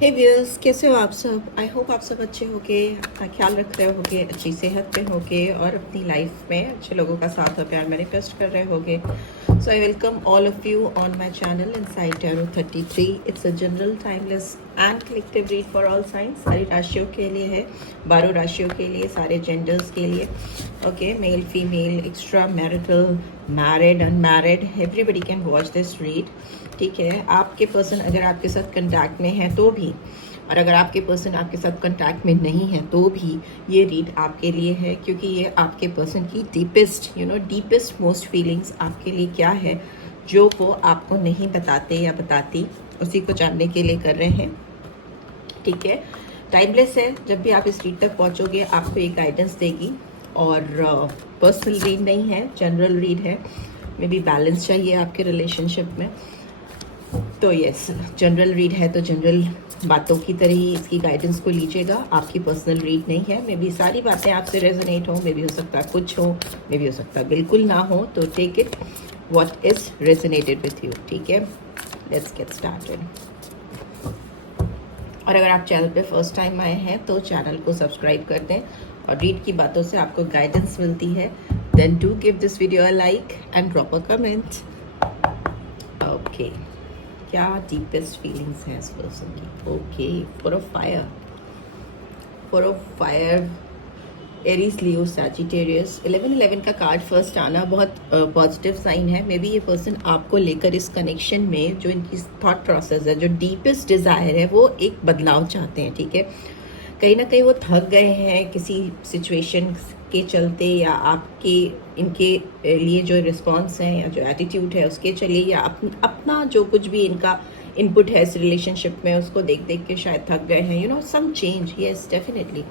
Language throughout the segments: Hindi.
हे व्यूअर्स, कैसे हो आप सब। आई होप आप सब अच्छे होगे, अपना ख्याल रख रहे होगे, अच्छी सेहत पे होगे और अपनी लाइफ में अच्छे लोगों का साथ और प्यार मैनिफेस्ट कर रहे होगे। So I welcome all of you on my channel inside tarot 33। It's a general timeless and collective read for all signs. सारी राशियों के लिए है, 12 राशियों के लिए, सारे जेंडर्स के लिए। Okay, male female, extra marital, married unmarried, everybody can watch this read. ठीक है, आपके पर्सन अगर आपके साथ कंटैक्ट में है तो भी, और अगर आपके पर्सन आपके साथ कंटैक्ट में नहीं है तो भी ये रीड आपके लिए है, क्योंकि ये आपके पर्सन की डीपेस्ट मोस्ट फीलिंग्स आपके लिए क्या है जो वो आपको नहीं बताते या बताती, उसी को जानने के लिए कर रहे हैं। ठीक है, टाइमलेस है। जब भी आप इस रीड तक पहुंचोगे आपको एक गाइडेंस देगी, और पर्सनल रीड नहीं है, जनरल रीड है। मे बी बैलेंस चाहिए आपके रिलेशनशिप में, तो यस, जनरल रीड है तो जनरल बातों की तरह ही इसकी गाइडेंस को लीजिएगा। आपकी पर्सनल रीड नहीं है। मे बी सारी बातें आपसे रेजोनेट हो, मे बी हो सकता है कुछ हो, मे बी हो सकता है बिल्कुल ना हो। तो take it what is resonated with you. ठीक है, लेट्स गेट स्टार्टेड। और अगर आप चैनल पे फर्स्ट टाइम आए हैं तो चैनल को सब्सक्राइब कर दें, और रीड की बातों से आपको गाइडेंस मिलती है। Then do give this video a like and drop a comment. Okay, क्या डीपेस्ट फीलिंग्स हैं इस पर्सन की। Okay, for a fire, Aries, Leo, Sagittarius. 11 का कार्ड फर्स्ट आना बहुत पॉजिटिव साइन है। मे बी ये पर्सन आपको लेकर इस कनेक्शन में जो इनकी थॉट प्रोसेस है, जो डीपेस्ट डिज़ायर है, वो एक बदलाव चाहते हैं। ठीक है, कहीं ना कहीं वो थक गए हैं किसी सिचुएशन के चलते, या आपके इनके लिए जो रिस्पॉन्स है या जो एटीट्यूड है उसके चलिए, या अपना जो कुछ भी इनका इनपुट है इस रिलेशनशिप में, उसको देख देख के शायद थक गए हैं। Some change, yes definitely.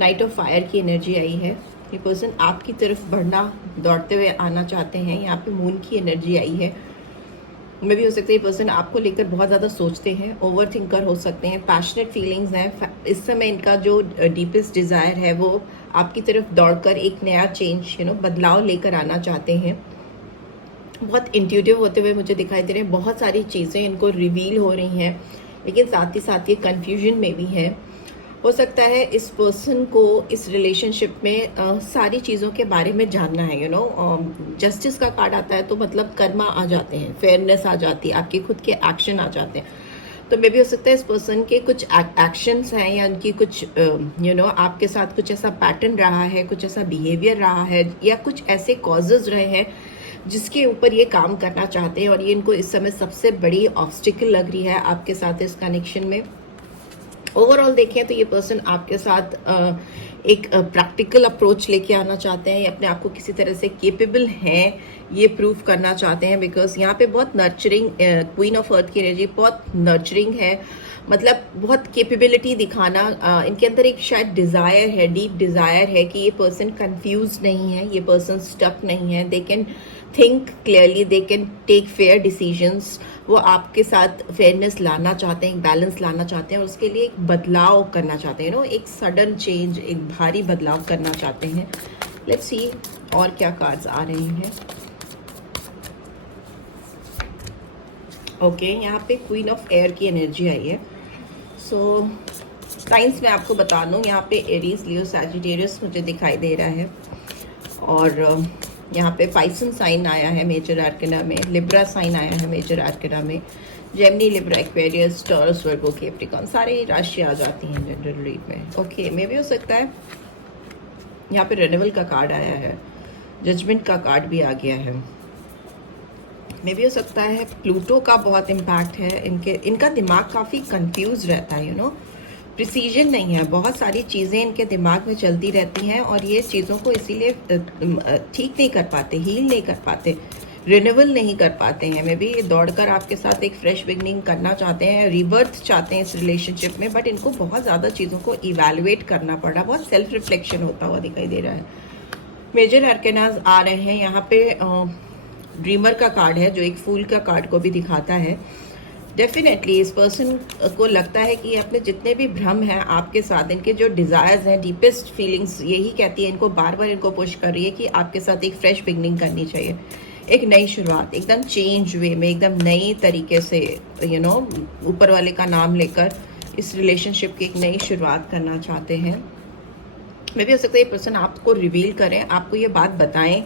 Knight of fire की एनर्जी आई है। ये पर्सन आपकी तरफ बढ़ना, दौड़ते हुए आना चाहते हैं। यहाँ पे मून की एनर्जी आई है। मे भी हो सकता है ये पर्सन आपको लेकर बहुत ज़्यादा सोचते हैं, ओवर थिंकर हो सकते हैं, पैशनेट फीलिंग्स हैं। इस समय इनका जो डीपेस्ट डिज़ायर है वो आपकी तरफ दौड़कर एक नया चेंज, बदलाव लेकर आना चाहते हैं। बहुत इंट्यूटिव होते हुए मुझे दिखाई दे रहे हैं। बहुत सारी चीज़ें इनको रिवील हो रही हैं, लेकिन साथ ही साथ ये कन्फ्यूजन में भी है। हो सकता है इस पर्सन को इस रिलेशनशिप में सारी चीज़ों के बारे में जानना है। जस्टिस का कार्ड आता है तो मतलब कर्मा आ जाते हैं, फेयरनेस आ जाती है, आपके खुद के एक्शन आ जाते हैं। तो मे भी हो सकता है इस पर्सन के कुछ एक्शंस हैं, या उनकी कुछ आपके साथ कुछ ऐसा पैटर्न रहा है, कुछ ऐसा बिहेवियर रहा है, या कुछ ऐसे कॉजेज रहे हैं जिसके ऊपर ये काम करना चाहते हैं, और ये इनको इस समय सबसे बड़ी ऑब्स्टिकल लग रही है आपके साथ इस कनेक्शन में। ओवरऑल देखें तो ये पर्सन आपके साथ एक प्रैक्टिकल अप्रोच लेके आना चाहते हैं, अपने आप को किसी तरह से केपेबल हैं ये प्रूव करना चाहते हैं। बिकॉज यहाँ पे बहुत नर्चरिंग, क्वीन ऑफ अर्थ की एनर्जी बहुत नर्चरिंग है, मतलब बहुत केपेबिलिटी दिखाना। इनके अंदर एक शायद डिज़ायर है, डीप डिज़ायर है कि ये पर्सन कंफ्यूज नहीं है, ये पर्सन स्टक नहीं है। They can think clearly, they can take fair decisions. वो आपके साथ फेयरनेस लाना चाहते हैं, एक बैलेंस लाना चाहते हैं, और उसके लिए एक बदलाव करना चाहते हैं। एक सडन चेंज, एक भारी बदलाव करना चाहते हैं। लेट्स सी और क्या कार्ड्स आ रहे हैं। ओके, यहाँ पे क्वीन ऑफ एयर की एनर्जी आई है। सो साइंस में आपको बता दूँ, यहाँ पे एरीज, लियो, सैजिटेरियस मुझे दिखाई दे रहा है, और यहाँ पे पाइसन साइन आया है मेजर आर्कना में, लिब्रा साइन आया है मेजर आर्कना में, जेमिनी, लिब्रा, एक्वेरियस, टॉरस, वर्गो, कैप्रिकॉर्न, सारे राशि आ जाती हैं जनरल रीड में। ओके, मे भी हो सकता है यहाँ पे रेनिवल का कार्ड आया है, जजमेंट का कार्ड भी आ गया है। मे भी हो सकता है प्लूटो का बहुत इम्पैक्ट है। इनका दिमाग काफ़ी कंफ्यूज रहता है, प्रिसीजन नहीं है, बहुत सारी चीज़ें इनके दिमाग में चलती रहती हैं, और ये चीज़ों को इसीलिए ठीक नहीं कर पाते, हील नहीं कर पाते, रिन्यूअल नहीं कर पाते हैं। मे भी ये दौड़कर आपके साथ एक फ्रेश बिगनिंग करना चाहते हैं, रिबर्थ चाहते हैं इस रिलेशनशिप में, बट इनको बहुत ज़्यादा चीज़ों को इवेलुएट करना पड़ा, बहुत सेल्फ रिफ्लेक्शन होता हुआ दिखाई दे रहा है। मेजर आर्केनाज आ रहे हैं। यहाँ पे ड्रीमर का कार्ड है, जो एक फूल का कार्ड को भी दिखाता है। डेफिनेटली इस पर्सन को लगता है कि अपने जितने भी भ्रम हैं आपके साथ, इनके जो डिज़ायर्स हैं, डीपेस्ट फीलिंग्स यही कहती है इनको, बार बार इनको पुश कर रही है कि आपके साथ एक फ्रेश बिगनिंग करनी चाहिए, एक नई शुरुआत, एकदम चेंज वे में, एकदम नई तरीके से, ऊपर वाले का नाम लेकर इस रिलेशनशिप की एक नई शुरुआत करना चाहते हैं। मे भी हो सकता है ये पर्सन आपको रिवील करें, आपको ये बात बताएं,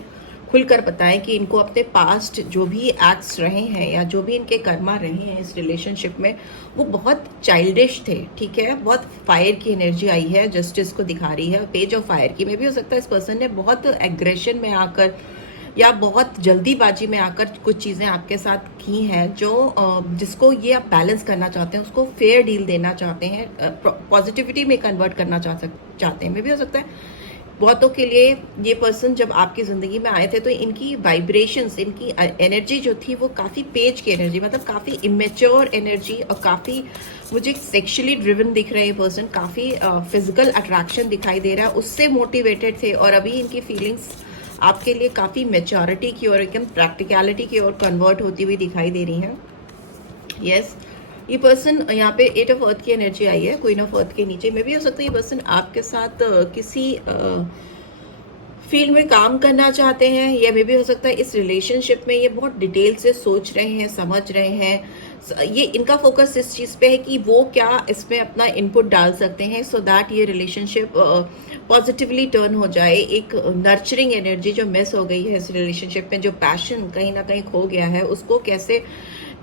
खुलकर बताएं कि इनको अपने पास्ट जो भी एक्ट्स रहे हैं या जो भी इनके कर्मा रहे हैं इस रिलेशनशिप में, वो बहुत चाइल्डिश थे, ठीक है। बहुत फायर की एनर्जी आई है, जस्टिस को दिखा रही है, पेज ऑफ फायर की। मे भी हो सकता है इस पर्सन ने बहुत एग्रेशन में आकर या बहुत जल्दीबाजी में आकर कुछ चीज़ें आपके साथ की हैं जो जिसको ये आप बैलेंस करना चाहते हैं, उसको फेयर डील देना चाहते हैं, पॉजिटिविटी में कन्वर्ट करना चाहते हैं। मे भी हो सकता है बहुतों के लिए ये पर्सन जब आपकी ज़िंदगी में आए थे तो इनकी वाइब्रेशंस, इनकी एनर्जी जो थी वो काफ़ी पेज की एनर्जी, मतलब काफ़ी इमेच्योर एनर्जी और काफ़ी मुझे सेक्शुअली ड्रिवन दिख रहे हैं पर्सन, काफ़ी फिजिकल अट्रैक्शन दिखाई दे रहा है, उससे मोटिवेटेड थे। और अभी इनकी फीलिंग्स आपके लिए काफ़ी मेच्योरिटी की और एकदम प्रैक्टिकलिटी की ओर कन्वर्ट होती हुई दिखाई दे रही हैं। यस, ये पर्सन यहाँ पे 8 ऑफ अर्थ की एनर्जी आई है, क्वीन ऑफ अर्थ के नीचे। में भी हो सकता है ये पर्सन आपके साथ किसी फील्ड में काम करना चाहते हैं, या मे भी हो सकता है इस रिलेशनशिप में ये बहुत डिटेल से सोच रहे हैं, समझ रहे हैं। ये इनका फोकस इस चीज़ पे है कि वो क्या इसमें अपना इनपुट डाल सकते हैं सो दैट ये रिलेशनशिप पॉजिटिवली टर्न हो जाए। एक नर्चरिंग एनर्जी जो मिस हो गई है इस रिलेशनशिप में, जो पैशन कहीं ना कहीं खो गया है, उसको कैसे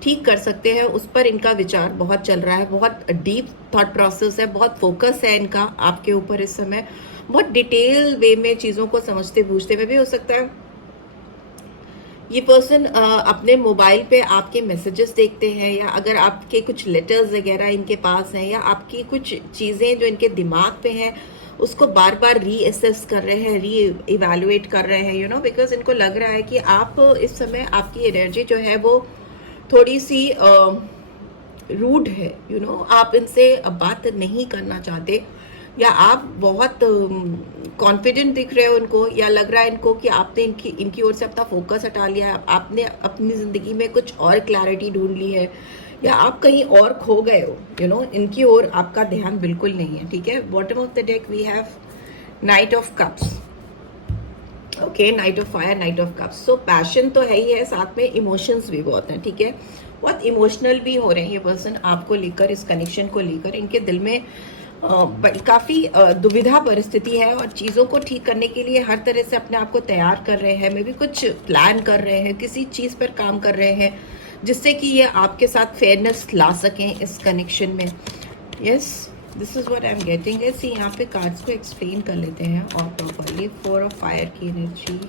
ठीक कर सकते हैं, उस पर इनका विचार बहुत चल रहा है। बहुत डीप थॉट प्रोसेस है, बहुत फोकस है इनका आपके ऊपर इस समय, बहुत डिटेल वे में चीज़ों को समझते बूझते में भी हो सकता है ये पर्सन अपने मोबाइल पे आपके मैसेजेस देखते हैं, या अगर आपके कुछ लेटर्स वगैरह इनके पास हैं, या आपकी कुछ चीज़ें जो इनके दिमाग पे हैं उसको बार बार रीअसेस कर रहे हैं, री इवेलुएट कर रहे हैं, यू नो, बिकॉज इनको लग रहा है कि आप इस समय आपकी एनर्जी जो है वो थोड़ी सी रूड है, यू नो, आप इनसे बात नहीं करना चाहते, या आप बहुत कॉन्फिडेंट दिख रहे हो उनको, या लग रहा है इनको कि आपने इनकी ओर से अपना फोकस हटा लिया है, आपने अपनी ज़िंदगी में कुछ और क्लैरिटी ढूंढ ली है, या आप कहीं और खो गए हो, यू नो, इनकी ओर आपका ध्यान बिल्कुल नहीं है, ठीक है। Bottom of the deck we have knight of cups, okay, knight of fire, knight of cups. So passion तो है ही है, साथ में इमोशंस भी बहुत हैं, ठीक है। बहुत इमोशनल भी हो रहे हैं ये पर्सन आपको लेकर, इस कनेक्शन को लेकर। इनके दिल में काफ़ी दुविधा परिस्थिति है और चीज़ों को ठीक करने के लिए हर तरह से अपने आप को तैयार कर रहे हैं। मे भी कुछ प्लान कर रहे हैं, किसी चीज़ पर काम कर रहे हैं जिससे कि ये आपके साथ फेयरनेस ला सकें इस कनेक्शन में। Yes, this is what I am getting. ऐसे यहाँ पे कार्ड्स को एक्सप्लेन कर लेते हैं और प्रॉपरली। 4 ऑफ फायर की एनर्जी।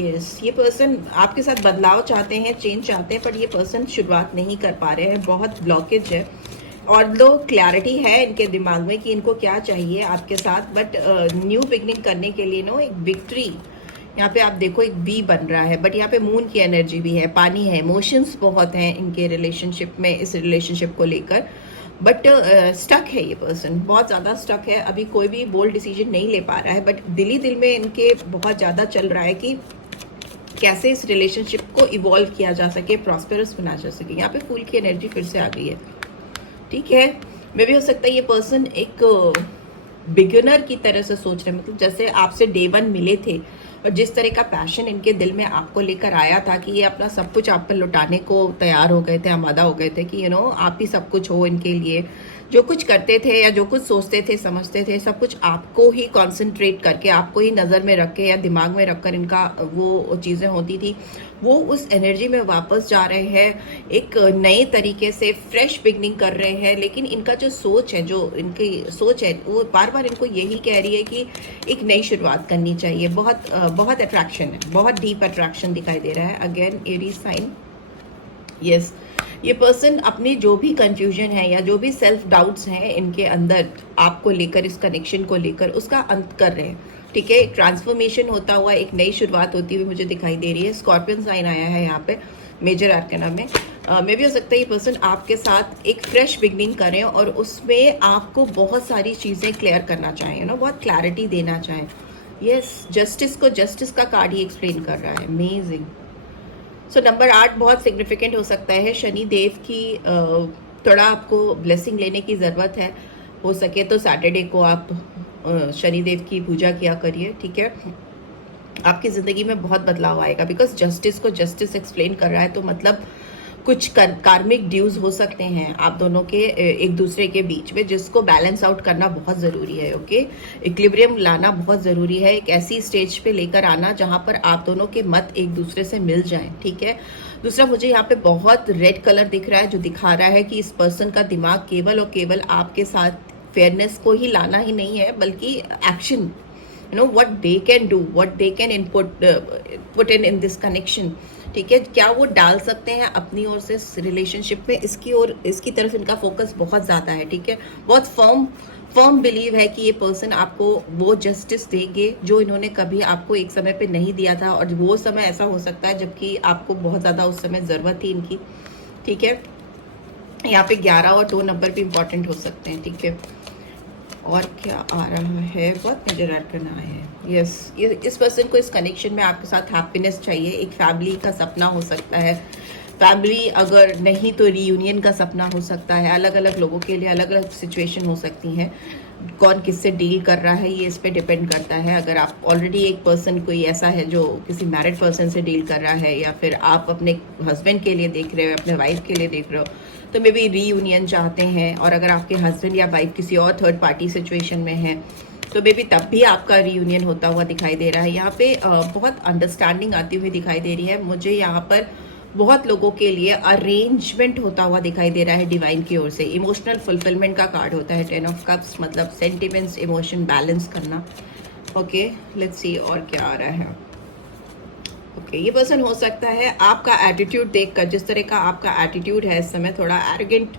यस, ये पर्सन आपके साथ बदलाव चाहते हैं, चेंज चाहते हैं, पर ये पर्सन शुरुआत नहीं कर पा रहे हैं, बहुत ब्लॉकेज है। और लो क्लैरिटी है इनके दिमाग में कि इनको क्या चाहिए आपके साथ, बट न्यू बिगनिंग करने के लिए नो एक विक्ट्री, यहाँ पे आप देखो एक बी बन रहा है, बट यहाँ पे मून की एनर्जी भी है, पानी है, इमोशंस बहुत हैं इनके रिलेशनशिप में, इस रिलेशनशिप को लेकर। बट स्टक है ये पर्सन, बहुत ज़्यादा स्टक है, अभी कोई भी बोल्ड डिसीजन नहीं ले पा रहा है, बट दिल ही दिल में इनके बहुत ज़्यादा चल रहा है कि कैसे इस रिलेशनशिप को इवॉल्व किया जा सके, प्रॉस्पेरस बना जा सके। यहाँ पे फूल की एनर्जी फिर से आ गई है, ठीक है। मे भी हो सकता है ये पर्सन एक बिगिनर की तरह से सोच रहे हैं, मतलब जैसे आपसे डे 1 मिले थे और जिस तरह का पैशन इनके दिल में आपको लेकर आया था कि ये अपना सब कुछ आप पर लुटाने को तैयार हो गए थे, आमादा हो गए थे कि यू नो आप ही सब कुछ हो इनके लिए, जो कुछ करते थे या जो कुछ सोचते थे, समझते थे, सब कुछ आपको ही कॉन्सेंट्रेट करके, आपको ही नज़र में रख के या दिमाग में रखकर इनका वो चीज़ें होती थी, वो उस एनर्जी में वापस जा रहे हैं, एक नए तरीके से फ्रेश बिगनिंग कर रहे हैं। लेकिन इनका जो सोच है, जो इनकी सोच है, वो बार बार इनको यही कह रही है कि एक नई शुरुआत करनी चाहिए। बहुत अट्रैक्शन है, बहुत डीप अट्रैक्शन दिखाई दे रहा है। Again Aries sign. यस, ये पर्सन अपनी जो भी कंफ्यूजन है या जो भी सेल्फ डाउट्स हैं इनके अंदर आपको लेकर, इस कनेक्शन को लेकर, उसका अंत कर रहे हैं, ठीक है। एक ट्रांसफॉर्मेशन होता हुआ, एक नई शुरुआत होती हुई मुझे दिखाई दे रही है। स्कॉर्पियन साइन आया है यहाँ पे मेजर आर्कना में। मे भी हो सकता है ये पर्सन आपके साथ एक फ्रेश बिगनिंग करें और उसमें आपको बहुत सारी चीज़ें क्लियर करना चाहें, ना, बहुत क्लैरिटी देना चाहें। यस, जस्टिस को, जस्टिस का कार्ड ही एक्सप्लेन कर रहा है। अमेजिंग। सो नंबर 8 बहुत सिग्निफिकेंट हो सकता है। शनि देव की थोड़ा आपको ब्लेसिंग लेने की ज़रूरत है, हो सके तो सैटरडे को आप शनि देव की पूजा किया करिए, ठीक है। आपकी ज़िंदगी में बहुत बदलाव आएगा, बिकॉज जस्टिस को जस्टिस एक्सप्लेन कर रहा है, तो मतलब कुछ कार्मिक ड्यूज हो सकते हैं आप दोनों के एक दूसरे के बीच में, जिसको बैलेंस आउट करना बहुत ज़रूरी है। ओके, इक्विलिब्रियम लाना बहुत ज़रूरी है, एक ऐसी स्टेज पे लेकर आना जहां पर आप दोनों के मत एक दूसरे से मिल जाएं, ठीक है। दूसरा, मुझे यहाँ पे बहुत रेड कलर दिख रहा है जो दिखा रहा है कि इस पर्सन का दिमाग केवल और केवल आपके साथ फेयरनेस को ही लाना ही नहीं है, बल्कि action, you know what they can do, what they can input put in this connection, ठीक है। क्या वो डाल सकते हैं अपनी ओर से रिलेशनशिप में, इसकी और इसकी तरफ इनका फोकस बहुत ज्यादा है, ठीक है। बहुत फर्म बिलीव है कि ये पर्सन आपको वो जस्टिस देंगे जो इन्होंने कभी आपको एक समय पे नहीं दिया था, और वो समय ऐसा हो सकता है जबकि आपको बहुत ज्यादा उस समय जरूरत थी इनकी, ठीक है। यहाँ पे 11 और 2 नंबर भी इंपॉर्टेंट हो सकते हैं, ठीक है। और क्या आ रहा है, बहुत मेजर ऐड करना है। यस, इस पर्सन को इस कनेक्शन में आपके साथ हैप्पीनेस चाहिए, एक फैमिली का सपना हो सकता है, फैमिली अगर नहीं तो रीयूनियन का सपना हो सकता है। अलग अलग लोगों के लिए अलग अलग सिचुएशन हो सकती हैं, कौन किससे डील कर रहा है ये इस पे डिपेंड करता है। अगर आप ऑलरेडी एक पर्सन कोई ऐसा है जो किसी मैरिड पर्सन से डील कर रहा है, या फिर आप अपने हस्बैंड के लिए देख रहे हो, अपने वाइफ के लिए देख रहे हो, तो मे बी रीयूनियन चाहते हैं। और अगर आपके हस्बैंड या वाइफ किसी और थर्ड पार्टी सिचुएशन में है तो मे बी तब भी आपका रीयूनियन होता हुआ दिखाई दे रहा है। यहाँ पे बहुत अंडरस्टैंडिंग आती हुई दिखाई दे रही है मुझे। यहाँ पर बहुत लोगों के लिए अरेंजमेंट होता हुआ दिखाई दे रहा है डिवाइन की ओर से। इमोशनल फुलफिलमेंट का कार्ड होता है 10 ऑफ कप्स, मतलब सेंटिमेंट्स, इमोशन बैलेंस करना। ओके, लेट्स सी और क्या आ रहा है। ओके, ये पर्सन हो सकता है आपका एटीट्यूड देखकर, जिस तरह का आपका एटीट्यूड है इस समय, थोड़ा एरोगेंट,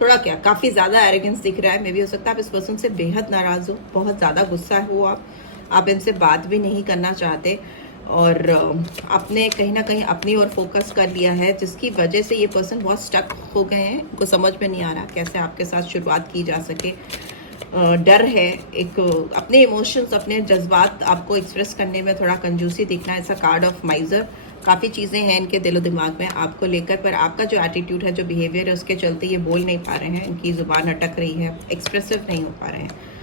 थोड़ा क्या काफ़ी ज़्यादा एरोगेंस दिख रहा है। मे बी हो सकता है आप इस पर्सन से बेहद नाराज़ हो, बहुत ज़्यादा गुस्सा हो, आप इनसे बात भी नहीं करना चाहते, और आपने कहीं ना कहीं अपनी ओर फोकस कर लिया है, जिसकी वजह से ये पर्सन बहुत स्टक हो गए हैं। उनको समझ में नहीं आ रहा कैसे आपके साथ शुरुआत की जा सके। डर है, एक अपने इमोशंस, अपने जज्बात आपको एक्सप्रेस करने में थोड़ा कंजूसी दिखना है। ऐसा कार्ड ऑफ माइजर, काफ़ी चीज़ें हैं इनके दिलो दिमाग में आपको लेकर, पर आपका जो एटीट्यूड है, जो बिहेवियर है, उसके चलते ये बोल नहीं पा रहे हैं, इनकी ज़ुबान अटक रही है, एक्सप्रेसिव नहीं हो पा रहे हैं।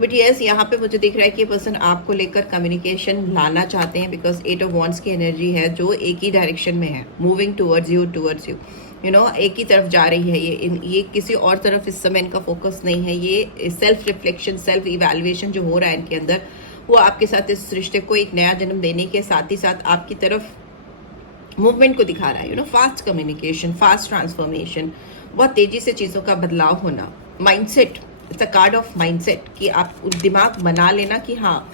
बट येस, यहाँ पे मुझे दिख रहा है कि ये पर्सन आपको लेकर कम्युनिकेशन लाना चाहते हैं, बिकॉज 8 ऑफ वॉन्ड्स की एनर्जी है जो एक ही डायरेक्शन में है, moving towards you, you know, एक ही तरफ जा रही है। ये किसी और तरफ इस समय इनका फोकस नहीं है। ये सेल्फ रिफ्लेक्शन, सेल्फ इवैल्यूएशन जो हो रहा है इनके अंदर, वो आपके साथ इस रिश्ते को एक नया जन्म देने के साथ ही साथ आपकी तरफ मूवमेंट को दिखा रहा है। You know, fast communication, fast transformation, बहुत तेजी से चीज़ों का बदलाव होना। Mindset, it's a card of mindset, कि आप दिमाग बना लेना कि हाँ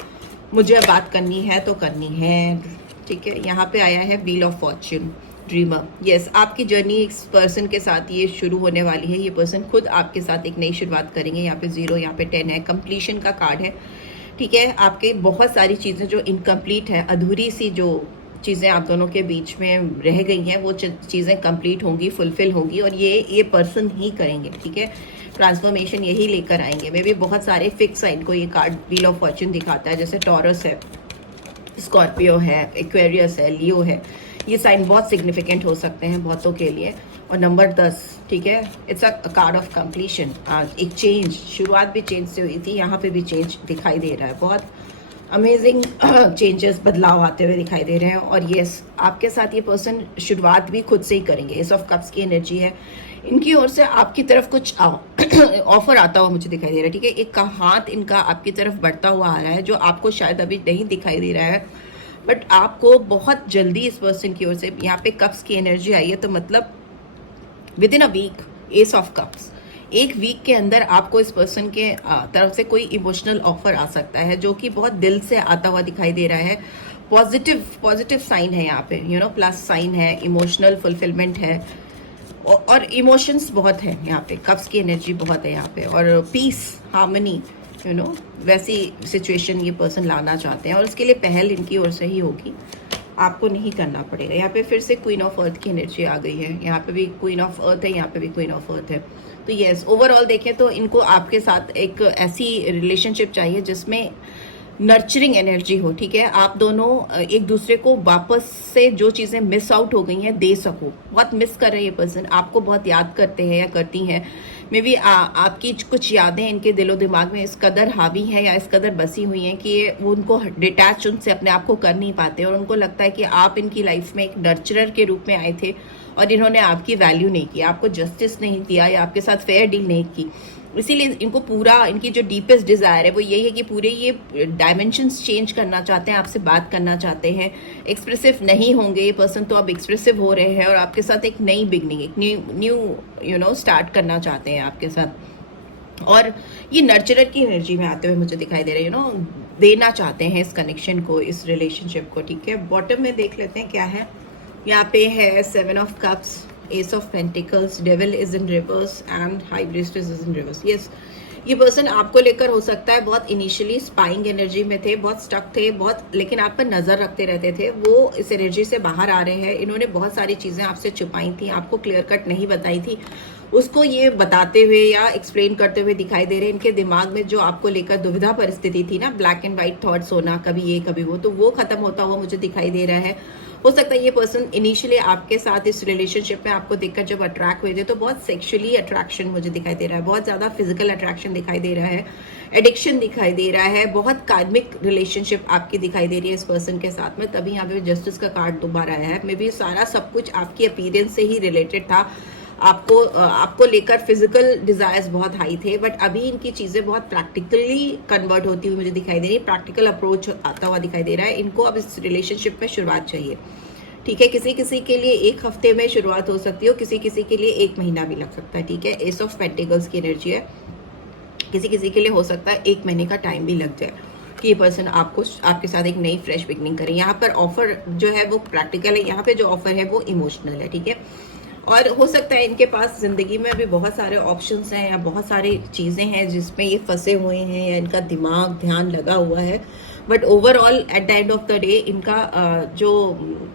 मुझे बात करनी है तो करनी है, ठीक है। यहाँ पे आया है wheel of Fortune, dreamer. Yes, आपकी जर्नी इस पर्सन के साथ ये शुरू होने वाली है। ये पर्सन खुद आपके साथ एक नई शुरुआत करेंगे। यहाँ पे 0, यहाँ पे 10 है, कंप्लीशन का कार्ड है, ठीक है। आपके बहुत सारी चीज़ें जो इनकम्प्लीट है, अधूरी सी जो चीज़ें आप दोनों के बीच में रह गई हैं, वो चीज़ें कंप्लीट होंगी, फुलफिल होंगी, और ये पर्सन ही करेंगे, ठीक है। ट्रांसफॉर्मेशन यही लेकर आएंगे। मे भी बहुत सारे फिक्स साइन को ये कार्ड व्हील ऑफ फॉर्च्यून दिखाता है, जैसे टॉरस है, स्कॉर्पियो है, एक्वेरियस है, लियो है। ये साइन बहुत सिग्निफिकेंट हो सकते हैं बहुतों के लिए। और नंबर 10, ठीक है, it's a card of completion. एक चेंज, शुरुआत भी चेंज से हुई थी, यहाँ पे भी चेंज दिखाई दे रहा है। बहुत अमेजिंग चेंजेस, बदलाव आते हुए दिखाई दे रहे हैं। और यस, आपके साथ ये पर्सन शुरुआत भी खुद से ही करेंगे। एस ऑफ कप्स की एनर्जी है, इनकी ओर से आपकी तरफ कुछ ऑफर आता हुआ मुझे दिखाई दे रहा है, ठीक है। एक का हाथ इनका आपकी तरफ बढ़ता हुआ आ रहा है, जो आपको शायद अभी नहीं दिखाई दे रहा है, बट आपको बहुत जल्दी इस पर्सन की ओर से, यहाँ पे कप्स की एनर्जी आई है, तो मतलब within a week, ace of cups, एक वीक के अंदर आपको इस पर्सन के तरफ से कोई इमोशनल ऑफर आ सकता है, जो कि बहुत दिल से आता हुआ दिखाई दे रहा है। पॉजिटिव साइन है यहाँ पे, यू नो, प्लस साइन है, इमोशनल फुलफिलमेंट है, और इमोशंस बहुत है यहाँ पे, कप्स की एनर्जी बहुत है यहाँ पे, और पीस, हार्मनी, यू नो, वैसी सिचुएशन ये पर्सन लाना चाहते हैं, और उसके लिए पहल इनकी ओर से ही होगी, आपको नहीं करना पड़ेगा। यहाँ पे फिर से क्वीन ऑफ अर्थ की एनर्जी आ गई है, यहाँ पे भी क्वीन ऑफ अर्थ है, यहाँ पे भी क्वीन ऑफ अर्थ है। तो यस, ओवरऑल देखें तो इनको आपके साथ एक ऐसी रिलेशनशिप चाहिए जिसमें नर्चरिंग एनर्जी हो, ठीक है, आप दोनों एक दूसरे को वापस से जो चीज़ें मिस आउट हो गई हैं दे सको। बहुत मिस कर रहे हैं ये पर्सन, आपको बहुत याद करते हैं या करती हैं। मे बी आपकी कुछ यादें इनके दिलो दिमाग में इस कदर हावी हैं या इस कदर बसी हुई हैं कि ये वो उनको डिटैच उनसे अपने आप को कर नहीं पाते, और उनको लगता है कि आप इनकी लाइफ में एक नर्चरर के रूप में आए थे और इन्होंने आपकी वैल्यू नहीं की, आपको जस्टिस नहीं दिया या आपके साथ फेयर डील नहीं की। इसीलिए इनको पूरा, इनकी जो डीपेस्ट डिजायर है वो यही है कि पूरे ये डायमेंशंस चेंज करना चाहते हैं, आपसे बात करना चाहते हैं। एक्सप्रेसिव नहीं होंगे ये पर्सन तो अब एक्सप्रेसिव हो रहे हैं और आपके साथ एक नई बिगनिंग, एक न्यू स्टार्ट करना चाहते हैं आपके साथ। और ये नर्चरर की एनर्जी में आते हुए मुझे दिखाई दे रहे हैं, देना चाहते हैं इस कनेक्शन को, इस रिलेशनशिप को, ठीक है। बॉटम में देख लेते हैं क्या है। यहाँ पे है 7 of cups, S of pentacles, devil is in reverse and high priestess is in reverse. Yes, ये पर्सन आपको लेकर हो सकता है बहुत इनिशियली स्पाइंग एनर्जी में थे, बहुत स्टक थे, बहुत, लेकिन आप पर नजर रखते रहते थे। वो इस एनर्जी से बाहर आ रहे हैं। इन्होंने बहुत सारी चीजें आपसे छुपाई थी, आपको क्लियर कट नहीं बताई थी, उसको ये बताते हुए या एक्सप्लेन करते हुए दिखाई दे रहे हैं। इनके दिमाग में जो आपको लेकर दुविधा परिस्थिति थी ना, ब्लैक एंड व्हाइट थॉट्स होना, कभी ये कभी वो खत्म होता हुआ मुझे दिखाई दे रहा है। हो सकता है ये पर्सन इनिशियली आपके साथ इस रिलेशनशिप में आपको देखकर जब अट्रैक्ट हुए थे तो बहुत सेक्सुअली अट्रैक्शन मुझे दिखाई दे रहा है, बहुत ज्यादा फिजिकल अट्रैक्शन दिखाई दे रहा है, एडिक्शन दिखाई दे रहा है, बहुत कार्मिक रिलेशनशिप आपकी दिखाई दे रही है इस पर्सन के साथ में। तभी यहाँ पे जस्टिस का कार्ड दोबारा आया है। मे बी सारा सब कुछ आपकी अपीयरेंस से ही रिलेटेड था, आपको लेकर फिजिकल डिजायर्स बहुत हाई थे, बट अभी इनकी चीजें बहुत प्रैक्टिकली कन्वर्ट होती हुई मुझे दिखाई दे रही है, प्रैक्टिकल अप्रोच आता हुआ दिखाई दे रहा है। इनको अब इस रिलेशनशिप में शुरुआत चाहिए, ठीक है। किसी किसी के लिए 1 हफ्ते में शुरुआत हो सकती है, किसी किसी के लिए 1 महीना भी लग सकता है, ठीक है। एस ऑफ पेंटिकल्स की एनर्जी है, किसी किसी के लिए हो सकता है 1 महीने का टाइम भी लग जाए कि ये पर्सन आपके साथ एक नई फ्रेश बिगनिंग करे। यहाँ पर ऑफर जो है वो प्रैक्टिकल है, यहाँ पे जो ऑफर है वो इमोशनल है, ठीक है। और हो सकता है इनके पास जिंदगी में अभी बहुत सारे ऑप्शंस हैं या बहुत सारी चीज़ें हैं जिसमें ये फंसे हुए हैं या इनका दिमाग ध्यान लगा हुआ है, but overall at the end of the day इनका जो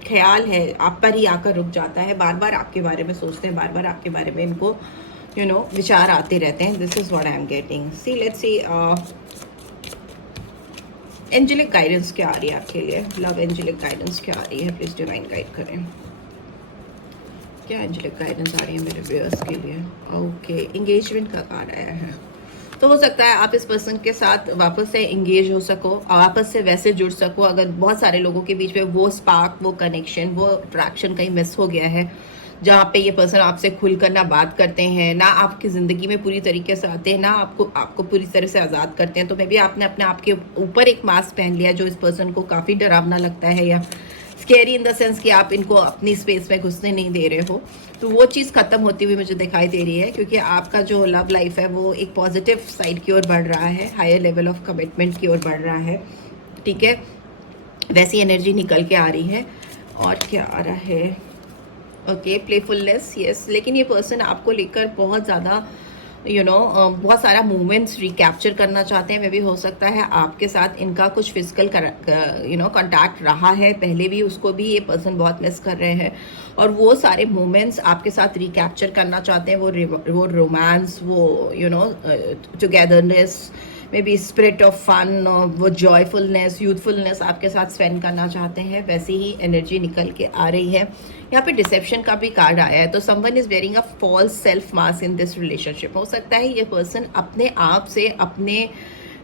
ख्याल है आप पर ही आकर रुक जाता है। बार बार आपके बारे में सोचते हैं, बार बार आपके बारे में इनको विचार आते रहते हैं। This is what I am getting. See let's see angelic guidance क्या आ रही है आपके लिए, लव एंजेलिक गाइडेंस क्या आ रही है, प्लीज डिवाइन गाइड करें। क्या एंजेलिक गाइडेंस आ रही है मेरे व्यूअर्स के लिए। ओके, एंगेजमेंट का कार्ड आया है, तो हो सकता है आप इस पर्सन के साथ वापस से एंगेज हो सको, वापस से वैसे जुड़ सको। अगर बहुत सारे लोगों के बीच में वो स्पार्क, वो कनेक्शन, वो अट्रैक्शन कहीं मिस हो गया है, जहाँ पे ये पर्सन आपसे खुलकर ना बात करते हैं, ना आपकी जिंदगी में पूरी तरीके से आते हैं, ना आपको पूरी तरह से आज़ाद करते हैं, तो मे बी आपने अपने आप के ऊपर एक मास्क पहन लिया जो इस पर्सन को काफ़ी डरावना लगता है या स्केरी इन द सेंस कि आप इनको अपनी स्पेस में घुसने नहीं दे रहे हो। तो वो चीज़ खत्म होती हुई मुझे दिखाई दे रही है, क्योंकि आपका जो लव लाइफ है वो एक पॉजिटिव साइड की ओर बढ़ रहा है, हायर लेवल ऑफ कमिटमेंट की ओर बढ़ रहा है, ठीक है। वैसी एनर्जी निकल के आ रही है। और क्या आ रहा है, ओके, प्लेफुलनेस, यस। लेकिन ये पर्सन आपको लेकर बहुत ज़्यादा बहुत सारा मूवमेंट्स रिकैप्चर करना चाहते हैं। मे भी हो सकता है आपके साथ इनका कुछ फिजिकल कॉन्टैक्ट रहा है पहले भी, उसको भी ये पर्सन बहुत मिस कर रहे हैं और वो सारे मोमेंट्स आपके साथ रिकैप्चर करना चाहते हैं। वो रोमांस, वो togetherness, maybe spirit of fun, वो जॉयफुलनेस, यूथफुलनेस आपके साथ स्पेंड करना चाहते हैं। वैसी ही एनर्जी निकल के आ रही है। यहाँ पे डिसेप्शन का भी कार्ड आया है, तो someone is wearing a false self mask in this relationship. हो सकता है ये पर्सन अपने आप से अपने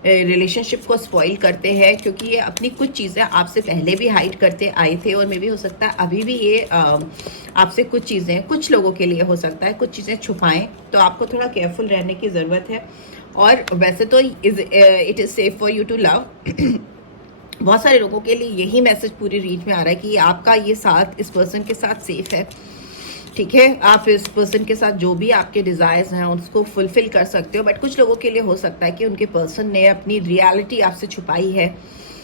रिलेशनशिप को स्पॉइल करते हैं, क्योंकि ये अपनी कुछ चीज़ें आपसे पहले भी हाइड करते आए थे और मे भी हो सकता है अभी भी ये आपसे कुछ चीज़ें, कुछ लोगों के लिए हो सकता है कुछ चीज़ें छुपाएं, तो आपको थोड़ा केयरफुल रहने की ज़रूरत है। और वैसे तो it is safe for you to love. बहुत सारे लोगों के लिए यही मैसेज पूरी रीच में आ रहा है कि आपका ये साथ इस पर्सन के साथ सेफ है, ठीक है। आप इस पर्सन के साथ जो भी आपके डिजायर्स हैं उसको फुलफिल कर सकते हो, बट कुछ लोगों के लिए हो सकता है कि उनके पर्सन ने अपनी रियलिटी आपसे छुपाई है,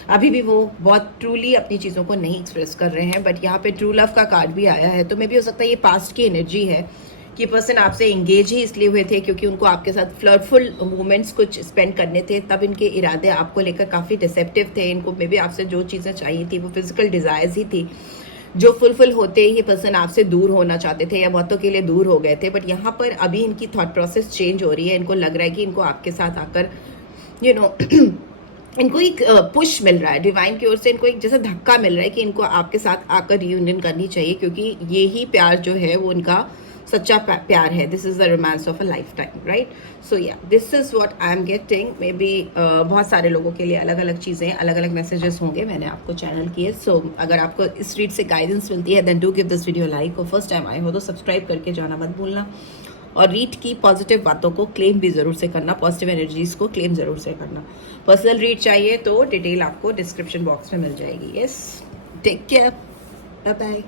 अभी भी वो बहुत ट्रूली अपनी चीज़ों को नहीं एक्सप्रेस कर रहे हैं। बट यहाँ पे ट्रू लव का कार्ड भी आया है, तो मे भी हो सकता है ये पास्ट की एनर्जी है कि पर्सन आपसे एंगेज ही इसलिए हुए थे क्योंकि उनको आपके साथ फ्लर्टफुल मोमेंट्स कुछ स्पेंड करने थे, तब इनके इरादे आपको लेकर काफ़ी डिसेप्टिव थे। इनको मे बी आपसे जो चीज़ें चाहिए थी वो फिजिकल डिजायर्स ही थी, जो फुलफिल होते ही पर्सन आपसे दूर होना चाहते थे या बहुतों के लिए दूर हो गए थे। बट यहाँ पर अभी इनकी थॉट प्रोसेस चेंज हो रही है। इनको लग रहा है कि इनको आपके साथ आकर इनको एक पुश मिल रहा है डिवाइन की ओर से, इनको एक जैसा धक्का मिल रहा है कि इनको आपके साथ आकर रियूनियन करनी चाहिए, क्योंकि ये ही प्यार जो है वो इनका सच्चा प्यार है. This is the romance of a lifetime, right? So yeah, this is what I am getting. Maybe बहुत सारे लोगों के लिए अलग अलग चीज़ें, अलग अलग मैसेजेस होंगे, मैंने आपको चैनल किए. सो अगर आपको इस रीड से गाइडेंस मिलती है then do give this video like, और फर्स्ट टाइम आए हो तो सब्सक्राइब करके जाना मत भूलना. और रीड की पॉजिटिव बातों को क्लेम भी ज़रूर से करना, पॉजिटिव एनर्जीज को क्लेम ज़रूर से करना. पर्सनल रीड चाहिए तो डिटेल आपको डिस्क्रिप्शन बॉक्स में मिल जाएगी. Yes, take care, bye bye.